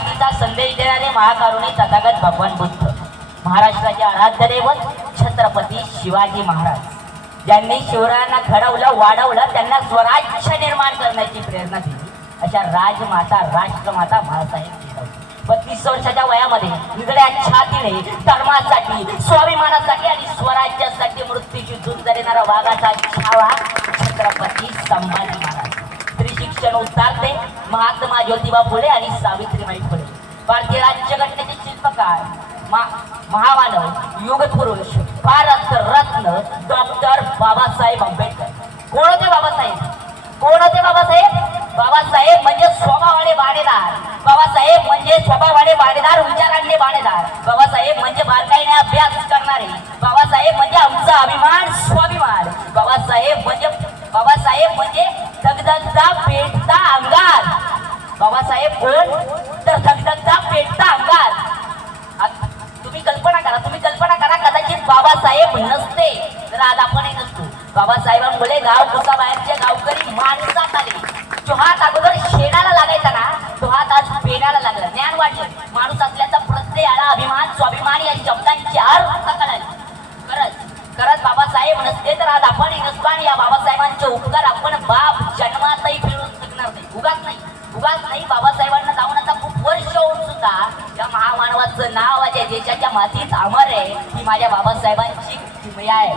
शांतीचा संदेश देणारे महाकारुणी तथागत भगवान बुद्ध, महाराष्ट्राचे आराध्य दैवत छत्रपती शिवाजी महाराज, ज्यांनी शिवरायांना घडवलं वाढवलं, त्यांना स्वराज्य निर्माण करण्याची प्रेरणा दिली अशा राजमाता राष्ट्रमाता मातासाहेब जिजाऊ 32 वर्षाच्या वयामध्ये निगड्या छातीने धर्मासाठी, स्वाभिमानासाठी आणि स्वराज्यासाठी मृत्यूची झुंज देणारा वाघाचा छावा छत्रपती संभाजी महाराज, स्त्री शिक्षण उद्धारते महात्मा ज्योतिबा फुले आणि सावित्रीबाई फुले, भारतीय राज्यघटनेचे शिल्पकार, महामानव, युगपुरुष, भारत रत्न डॉक्टर बाबासाहेब आंबेडकर. कोण होते बाबासाहेब? कोण होते बाबासाहेब? बाबासाहेब म्हणजे स्वभावाने बाणेदार, बाबासाहेब म्हणजे स्वभावाने बाणेदार, विचारांनी बाणेदार, बाबासाहेब म्हणजे बारकाईने अभ्यास करणारे, बाबासाहेब म्हणजे आमचा अभिमान स्वाभिमान, बाबासाहेब म्हणजे धगधगता पेटता अंगार. बाबासाहेब कोण? तर धगधगता पेटता अंगार. तुम्ही कल्पना करा कदाचित बाबासाहेब नसते तर आज आपणही नसतो. बाबासाहेबांमुळे गाव कुसाबाहेरचे गावकरी माणसात आले. जो हात अगोदर शेणाला लागायचा ना, तो हात आज पेनाला लागला. ज्ञान वाटलं, माणूस असल्याचा प्रत्यय आला, अभिमान स्वाभिमान या शब्दांची अर्थ कळाली. खरंच बाबासाहेब नसते तर आज आपणही नसतो आणि या बाबासाहेबांचे उपकार आपण बाप जन्मातही फिरून शकणार नाही. उगाच नाही. बाबासाहेबांना जाऊन आता खूप वर्ष होऊन सुद्धा या महामानवाचं नाव माझ्या देशाच्या मातीत अमर आहे. ही माझ्या बाबासाहेबांची किमया आहे.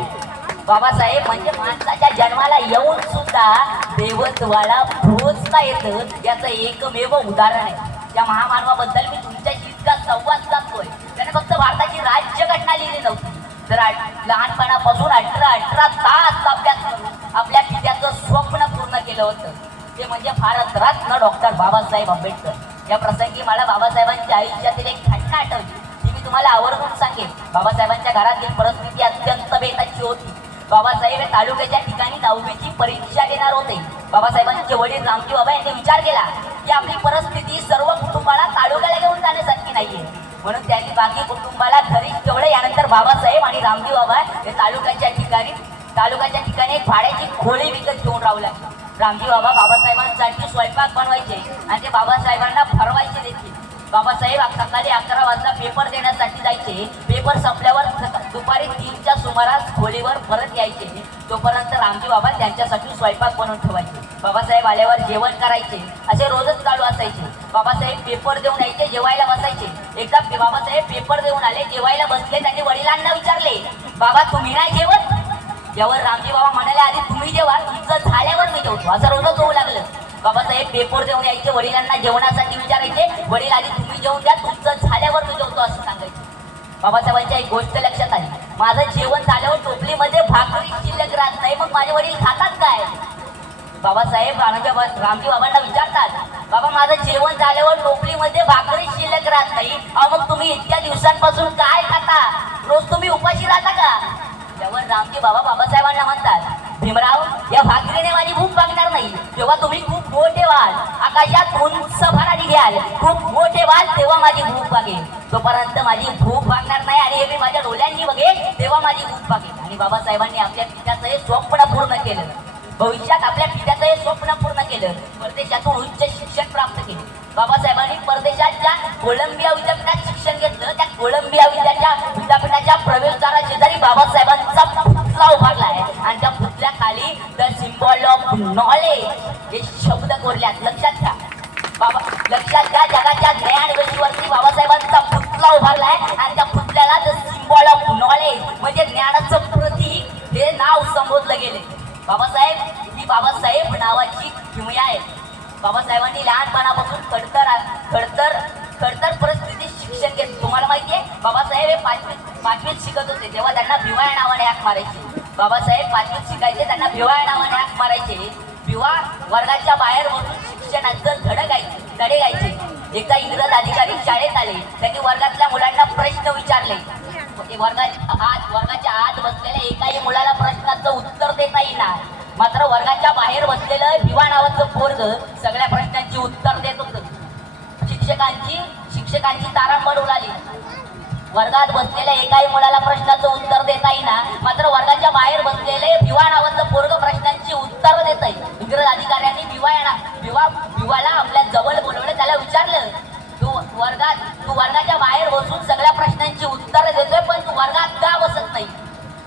बाबासाहेब म्हणजे माणसाच्या जन्माला येऊन सुद्धा देवत्वाला पोहोचता येतं याचं एकमेव उदाहरण आहे. या महामानवाबद्दल मी तुमच्याशी इतका संवाद साधतोय. त्याने फक्त भारताची राज्यघटना लिहिली नव्हती, तर लहानपणापासून 18 तास अभ्यास करून आपल्या पित्याचं स्वप्न पूर्ण केलं होतं. ते म्हणजे भारत रत्न डॉक्टर बाबासाहेब आंबेडकर. या प्रसंगी मला बाबासाहेबांच्या आयुष्यातील एक घटना आठवली, ती मी तुम्हाला आवर्जून सांगेन. बाबासाहेबांच्या घरातील परिस्थिती अत्यंत बेताची होती. बाबासाहेब हे तालुक्याच्या ठिकाणी 9वीची परीक्षा देणार होते. बाबासाहेबांचे वडील रामजी बाबा यांनी विचार केला की आपली परिस्थिती सर्व कुटुंबाला तालुक्याला घेऊन जाण्यासारखी नाहीये, म्हणून त्यांनी बाकी कुटुंबाला घरीच ठेवलं. यानंतर बाबासाहेब आणि रामजी बाबा हे तालुक्याच्या ठिकाणी एक भाड्याची खोली विकत घेऊन राहू लागले. रामजी बाबा बाबासाहेबांसाठी स्वयंपाक बनवायचे आणि ते बाबासाहेबांना फरवायचे देखील. बाबासाहेब सकाळी 11 वाजता पेपर देण्यासाठी जायचे. पेपर संपल्यावर दुपारी 3च्या सुमारास खोलीवर परत यायचे. तोपर्यंत रामजी बाबा त्यांच्यासाठी स्वयंपाक बनवून ठेवायचे. बाबासाहेब आल्यावर जेवण करायचे. असे रोजच चालू असायचे. बाबासाहेब पेपर देऊन यायचे, जेवायला बसायचे. एकदा बाबासाहेब पेपर देऊन आले, जेवायला बसले. त्यांनी वडिलांना विचारले, बाबा तुम्ही नाही जेवत? यावर रामजी बाबा म्हणाले, आधी तुम्ही जेवा, तुमचं झाल्यावर मी जेवतो. असं रोजच होऊ लागलं. बाबासाहेब पेपर देऊन यायचे, वडिलांना जेवणासाठी विचारायचे. वडील आधी तुम्ही जेवून द्या, तुमचं झाल्यावर मी जेवतो असं सांगायचे. बाबासाहेबांच्या एक गोष्ट लक्षात आली, माझं जेवण झाल्यावर टोपलीमध्ये भाकरी शिल्लक राहत नाही, मग माझे वडील खातात काय? बाबासाहेब रामजी बाबांना विचारतात, बाबा माझं जेवण झाल्यावर टोपलीमध्ये भाकरी शिल्लक राहत नाही, मग तुम्ही इतक्या दिवसांपासून काय खाता? रोज तुम्ही उपाशी राहता का? त्यावर रामजी बाबा बाबासाहेबांना म्हणतात, भीमराव, या भाकरीने माझी भूक भागणार नाही. जेव्हा तुम्ही खूप मोठे व्हाल, आकाशात उंच भरारी घ्याल, खूप मोठे व्हाल, तेव्हा माझी भूक भागेल. तोपर्यंत माझी भूक भागणार नाही आणि हे मी माझ्या डोळ्यांनी बघेल तेव्हा माझी भूक भागेल. आणि बाबासाहेबांनी आपल्या पित्याचं हे स्वप्न पूर्ण केलं. भविष्यात आपल्या पित्याचं हे स्वप्न पूर्ण केलं. परदेशातून उच्च शिक्षण प्राप्त केले. बाबासाहेबांनी परदेशाच्या कोलंबिया विद्यापीठात शिक्षण घेतलं. त्या कोलंबिया विद्यापीठाच्या प्रवेशद्वारा शेजारी बाबासाहेबांचा पुतळा उभारला आहे आणि त्या पुतळ्याखाली द सिम्बॉल ऑफ नॉलेज हे शब्द कोरल्यात. लक्षात घ्या, जगाच्या ज्ञान वेशीवरती बाबासाहेबांचा पुतळा उभारला आहे आणि त्या पुतळ्याला द सिम्बॉल ऑफ नॉलेज म्हणजे ज्ञानाचं प्रतीक हे नाव संबोधलं गेले. बाबासाहेब नावाची किमया आहे. बाबासाहेबांनी लहानपणापासून खडतर परिस्थितीत शिक्षण घेतलं. तुम्हाला माहिती आहे, बाबासाहेब हे पाचवीत शिकत होते तेव्हा त्यांना भिवाळ नावाने हाक मारायचे. बाबासाहेब 5वीत शिकायचे, त्यांना भिवाळ नावाने हाक मारायचे. भिवा वर्गाच्या बाहेर बसून शिक्षणाचं धडे गायचे. एकदा इंग्रज अधिकारी शाळेत आले. त्यांनी वर्गातल्या मुलांना प्रश्न विचारले. वर्गाच्या आत बसलेल्या एकाही मुलाला प्रश्नाचं उत्तर देता येईना, मात्र वर्गाच्या बाहेर बसलेलं भिवा नावाचं पोरग सगळ्या प्रश्नांची उत्तर देत होतं. शिक्षकांची तारांबळ उडाली. वर्गात बसलेल्या एकाही मुलाला प्रश्नाचं उत्तर देता येईना, मात्र वर्गाच्या बाहेर बसलेले भिवा नावाचं पोरग प्रश्नांची उत्तर देत आहे. इंग्रज अधिकाऱ्यांनी भिवाला आपल्या जवळ बोलवलं. त्याला विचारलं, तू वर्गाच्या बाहेर बसून सगळ्या प्रश्नांची उत्तरं देतोय, पण तू वर्गात का बसत नाही?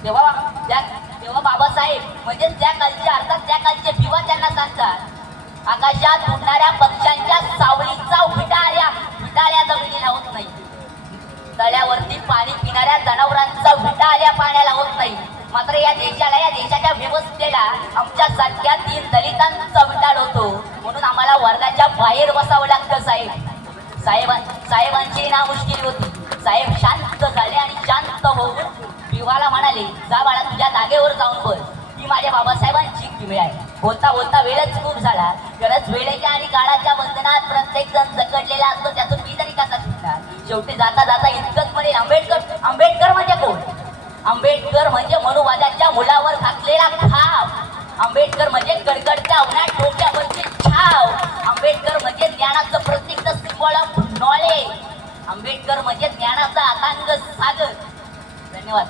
तेव्हा बाबासाहेब म्हणजे त्या कालचे, अर्थात त्या कालचे भिवा त्यांना सांगतात, आकाशात उडणाऱ्या पक्ष्यांच्या सावलीचा विटाळ्या जमिनीला होत नाही, तळ्यावरती पाणी पिणाऱ्या जनावरांचा विटाळ्या पाण्याला होत नाही. मात्र या देशाच्या व्यवस्थेला आमच्या सारख्या 3 दलितांचा विटाळ होतो, म्हणून आम्हाला वर्गाच्या बाहेर बसावं लागतं. साहेबांची ना मुश्किल होती. साहेब शांत झाले आणि शांत होऊन भिवाला म्हणाले, जा बाळा, तुझ्या जागेवर जाऊन बस, ही माझ्या बाबासाहेबांची किमया आहे. बोलता बोलता वेळच खूप झाला. खरंच वेळेच्या आणि काळाच्या बंधनात प्रत्येक जण जकडलेला असतो, त्यातून मी तरी कसा सुटणार? शेवटी जाता जाता इतकंच म्हणेल, आंबेडकर म्हणजे कोण? आंबेडकर म्हणजे मनुवादाच्या मुलावर घातलेला खाव. आंबेडकर म्हणजे कडकडत्या उन्हात डोक्यावरची छाव. आंबेडकर म्हणजे ज्ञानाचं प्रतीक, the symbol of knowledge. Ambedkar म्हणजे ज्ञानाचा अथांग सागर. धन्यवाद.